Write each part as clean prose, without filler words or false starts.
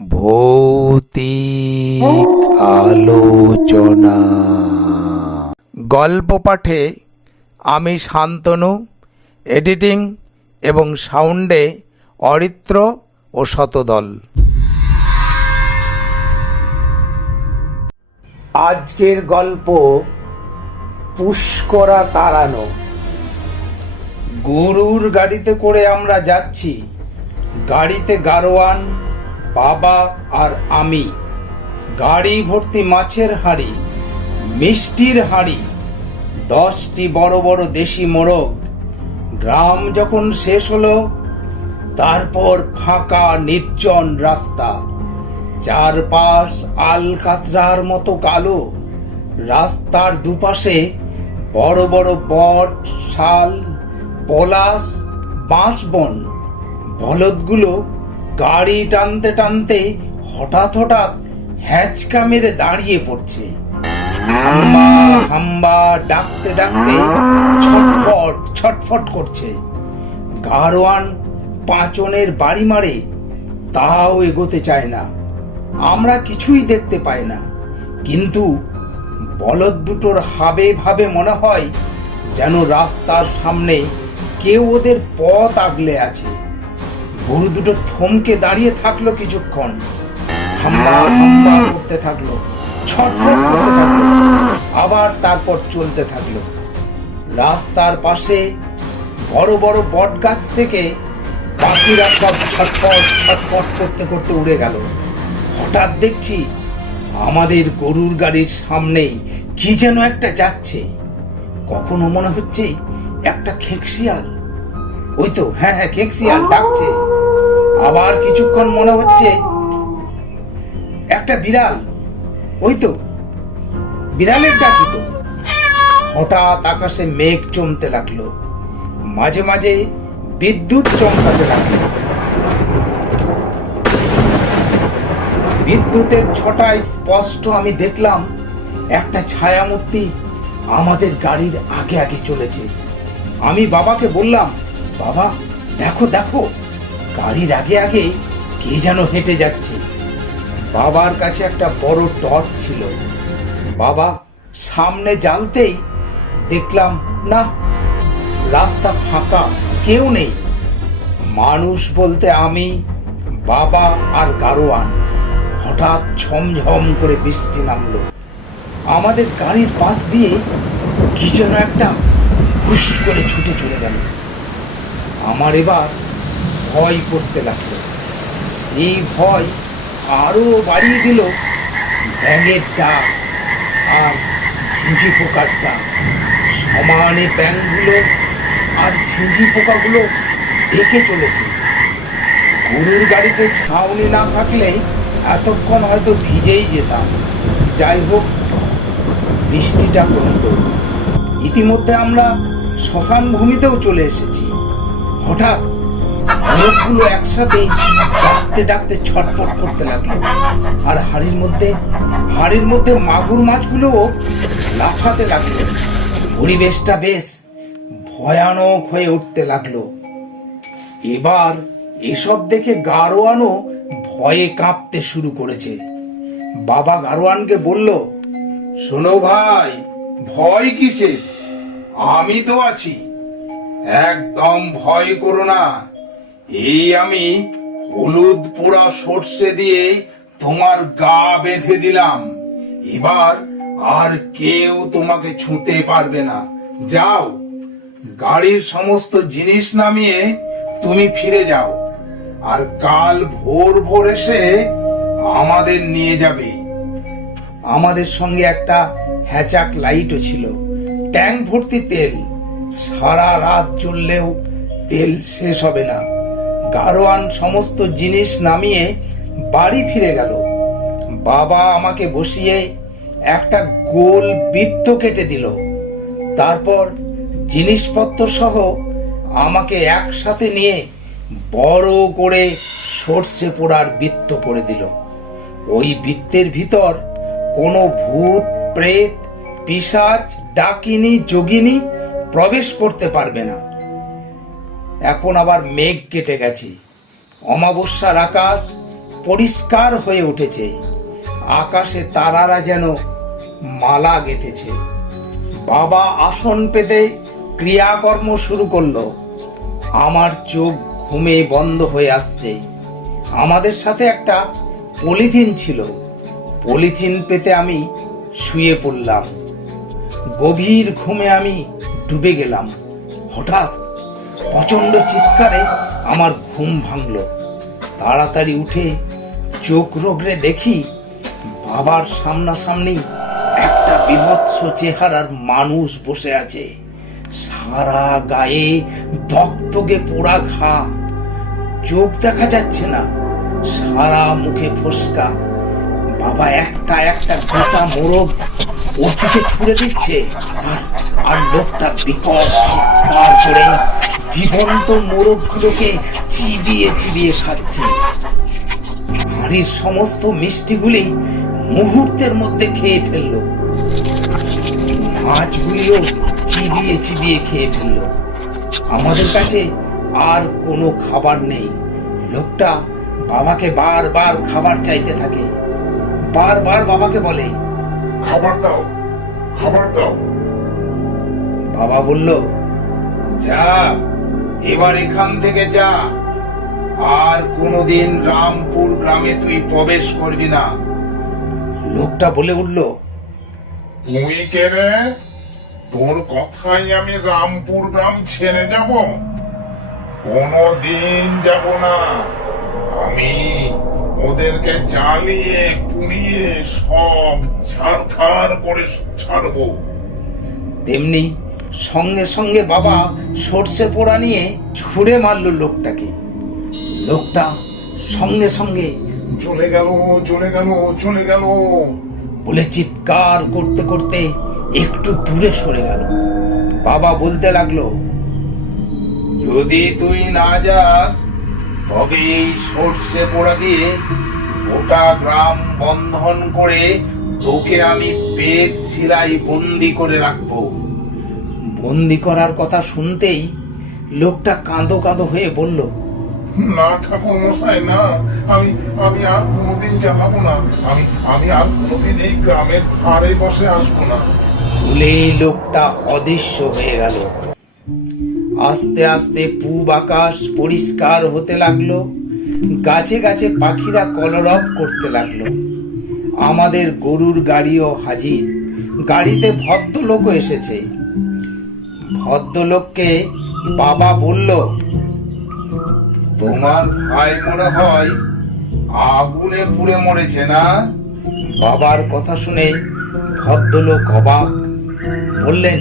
ভৌতিক আলোচনা। গল্প পাঠে আমি শান্তনু, এডিটিং এবং সাউন্ডে অরিত্র ও শতদল। আজকের গল্প পুষ্করা তাড়ানো। গরুর গাড়িতে করে আমরা যাচ্ছি। গাড়িতে গারোয়ান, বাবা আর আমি। গাড়ি ভর্তি মাছের হাঁড়ি, মিষ্টির হাঁড়ি, 10টি বড় বড় দেশি মোরগ। গ্রাম যখন শেষ হলো, তারপর ফাঁকা নির্জন রাস্তা, চারপাশ আলকাতরার মতো কালো। রাস্তার দুপাশে বড় বড় বট, শাল, পলাশ, বাঁশবন। বলদগুলো গাড়ি টানতে টানতে হঠাৎ হঠাৎ হ্যাঁচকা মেরে দাঁড়িয়ে পড়ছে। হাম্বা হাম্বা ডাকতে ডাকতে ছটফট ছটফট করছে। গারোয়ান পাঁচনের বাড়ি মারে, তাও এগোতে চায় না। আমরা কিছুই দেখতে পাই না, কিন্তু বলদ দুটোর হাবে ভাবে মনে হয় যেন রাস্তার সামনে কেউ ওদের পথ আগলে আছে। গরু দুটো থমকে দাঁড়িয়ে থাকলো কিছুক্ষণ, হাম্বা হাম্বা করতে থাকলো, ছটফট করতে থাকলো, আবার তারপর চলতে থাকলো। রাস্তার পাশে বড় বড় বট গাছ থেকে পাখিরা সব ছটফট ছটফট করতে করতে উড়ে গেল। হঠাৎ দেখছি আমাদের গরুর গাড়ির সামনে কি যেন একটা যাচ্ছে। কখনো মনে হচ্ছে একটা খেঁকশিয়াল, ওই তো, হ্যাঁ খেঁকশিয়াল ডাকছে। আবার কিছুক্ষণ মনে হচ্ছে একটা বিড়াল, ওই তো বিড়ালের ডাকি তো। হঠাৎ আকাশে মেঘ জমতে লাগলো, মাঝে মাঝে বিদ্যুৎ চমকাতে লাগলো। বিদ্যুতের ছটায় স্পষ্ট আমি দেখলাম একটা ছায়ামূর্তি আমাদের গাড়ির আগে আগে চলেছে। আমি বাবাকে বললাম, বাবা দেখো দেখো, গাড়ির আগে আগে কে যেন হেঁটে যাচ্ছে। বাবার কাছে একটা বড় টর্চ ছিল। বাবা সামনে জ্বালতেই দেখলাম না, রাস্তা ফাঁকা, কেউ নেই। মানুষ বলতে আমি, বাবা আর গারোয়ান। হঠাৎ ঝমঝম করে বৃষ্টি নামলো। আমাদের গাড়ির পাশ দিয়ে কি যেন একটা হুশ করে ছুটে চলে গেল। আমার এবার ভয় করতে লাগলো। এই ভয় আরো বাড়িয়ে দিল ব্যাঙের ডাক আর ঝিঁঝি পোকার ডাক। সমানে ব্যাঙগুলো আর ঝিঁঝি পোকাগুলো ডেকে চলেছে। গরুর গাড়িতে ছাউনি না থাকলে এতক্ষণ হয়তো ভিজেই যেতাম। যাই হোক, বৃষ্টিটা কমলো। ইতিমধ্যে আমরা শ্মশান ভূমিতেও চলে এসেছি। হঠাৎ মোরগগুলো একসাথে ডাকতে ডাকতে ছটফট করতে লাগলো, আর হাড়ির মধ্যে মাগুর মাছগুলোও লাফাতে লাগলো। পরিবেশটা বেশ ভয়ানক হয়ে উঠতে লাগলো। এবার এসব দেখে গারোয়ানও ভয়ে কাঁপতে শুরু করেছে। বাবা গারোয়ানকে বলল, শোনো ভাই, ভয় কিসে, আমি তো আছি, একদম ভয় করো না। এই আমি হলুদ পোড়া সর্ষে দিয়ে তোমার গা বেঁধে দিলাম। এবার আর কেউ তোমাকে ছুঁতে পারবে না। যাও, গাড়ির সমস্ত জিনিস নামিয়ে তুমি ফিরে যাও, আর কাল ভোর ভোর এসে আমাদের নিয়ে যাবে। আমাদের সঙ্গে একটা হ্যাচাক লাইটও ছিল, ট্যাঙ্ক ভর্তি তেল। সারা রাত চললেও তেল শেষ হবে না। গারোয়ান সমস্ত জিনিস নামিয়ে বাড়ি ফিরে গেল। বাবা আমাকে বসিয়ে একটা গোল বৃত্ত কেটে দিল। তারপর জিনিসপত্র সহ আমাকে একসাথে নিয়ে বড় করে সর্ষে পোড়ার বৃত্ত করে দিল। ওই বৃত্তের ভিতর কোনো ভূত, প্রেত, পিশাচ, ডাকিনী, যোগিনী প্রবেশ করতে পারবে না। এখন আবার মেঘ কেটে গেছে, অমাবস্যার আকাশ পরিষ্কার হয়ে উঠেছে, আকাশে তারারা যেন মালা গেঁথেছে। বাবা আসন পেতে ক্রিয়াকর্ম শুরু করলো। আমার চোখ ঘুমে বন্ধ হয়ে আসছে। আমাদের সাথে একটা পলিথিন ছিল, পলিথিন পেতে আমি শুয়ে পড়লাম। গভীর ঘুমে আমি ডুবে গেলাম। হঠাৎ প্রচন্ড চিৎকারে আমার ঘুম ভাঙলো। তাড়াতাড়ি উঠে চোখ রগড়ে দেখি বাবার সামনাসামনি একটা বীভৎস চেহারার মানুষ বসে আছে। সারা গায়ে দগদগে পোড়া ঘা, চোখ দেখা যাচ্ছে না, সারা মুখে ফোসকা। বাবা একটা একটা গোটা মোরগ ওর দিকে ছুড়ে দিচ্ছে, আর লোকটা বিকট চিৎকার করে জীবন্ত মোরগগুলোকে চিবিয়ে চিবিয়ে খাচ্ছে। হাড়ির সমস্ত মিষ্টিগুলি মুহূর্তের মধ্যে খেয়ে ফেললো, মাছগুলিও চিবিয়ে চিবিয়ে খেয়ে ফেললো। আমাদের কাছে আর কোনো খাবার নেই। লোকটা বাবাকে বারবার খাবার চাইতে থাকে, বারবার বাবাকে বলে, খাবার দাও, খাবার দাও। বাবা বলল, যা, এবার এখান থেকে যা, আর কোনোদিন রামপুর গ্রামে তুই প্রবেশ করবি না। লোকটা বলে উঠল, তুই কে রে? তোর কথাই আমি রামপুর গ্রাম ছেড়ে যাব? কোনোদিন যাব না। আমি ওদেরকে জ্বালিয়ে পুড়িয়ে সব ছাড়খাড় করে ছাড়বো। তেমনি সঙ্গে সঙ্গে বাবা সর্ষে পোড়া নিয়ে ছুঁড়ে মারল লোকটাকে। লোকটা সঙ্গে সঙ্গে চলে গেল, চলে গেল, চলে গেল বলে চিৎকার করতে করতে একটু দূরে সরে গেল। বাবা বলতে লাগলো, যদি তুই না যাস তবে এই সর্ষে পোড়া দিয়ে গোটা গ্রাম বন্ধন করে তোকে আমি পেট শিলাই বন্দি করে রাখবো। বন্দি করার কথা শুনতেই লোকটা কাঁদো কাঁদো হয়ে বলল, না ঠাকুর মশাই, না, আমি আমি আর কোনোদিন জ্বালাবো না। আমি আর কোনোদিন এই গ্রামের ধারে পাশে আসবো না। ভুলেই লোকটা অদৃশ্য হয়ে গেল। আস্তে আস্তে পূব আকাশ পরিষ্কার হতে লাগলো, গাছে গাছে পাখিরা কলরব করতে লাগলো। আমাদের গরুর গাড়িও হাজির। গাড়িতে ভদ্রলোকও এসেছে। ভদ্রলোককে বাবা বলল, তোমার ভাই মনে হয় আগুনে পুড়ে মরেছে না? বাবার কথা শুনে ভদ্রলোক অবাক। বললেন,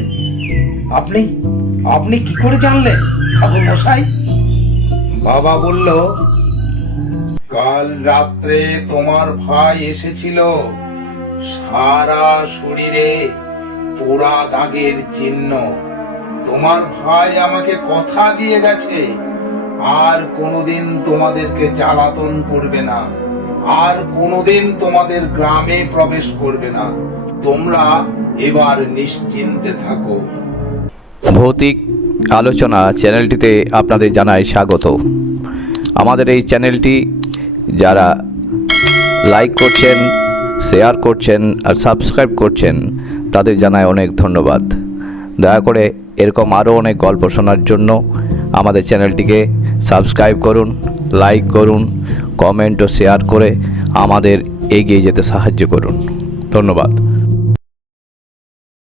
আপনি আপনি কি করে জানলেন ঠাকুর মশাই? বাবা বলল, কাল রাত্রে তোমার ভাই এসেছিল। সারা শরীরে পোড়া দাগের চিহ্ন। তোমার ভাই আমাকে কথা দিয়ে গেছে, আর কোনোদিন তোমাদেরকে জ্বালাতন করবে না, আর কোনোদিন তোমাদের গ্রামে প্রবেশ করবে না। তোমরা এবার নিশ্চিন্তে থাকো। ভৌতিক আলোচনা চ্যানেলটিতে আপনাদের জানাই স্বাগত। আমাদের এই চ্যানেলটি যারা লাইক করছেন, শেয়ার করছেন আর সাবস্ক্রাইব করছেন তাদের জানাই অনেক ধন্যবাদ। দয়া করে এরকম আরও অনেক গল্প শোনার জন্য আমাদের চ্যানেলটিকে সাবস্ক্রাইব করুন, লাইক করুন, কমেন্ট ও শেয়ার করে আমাদের এগিয়ে যেতে সাহায্য করুন। ধন্যবাদ।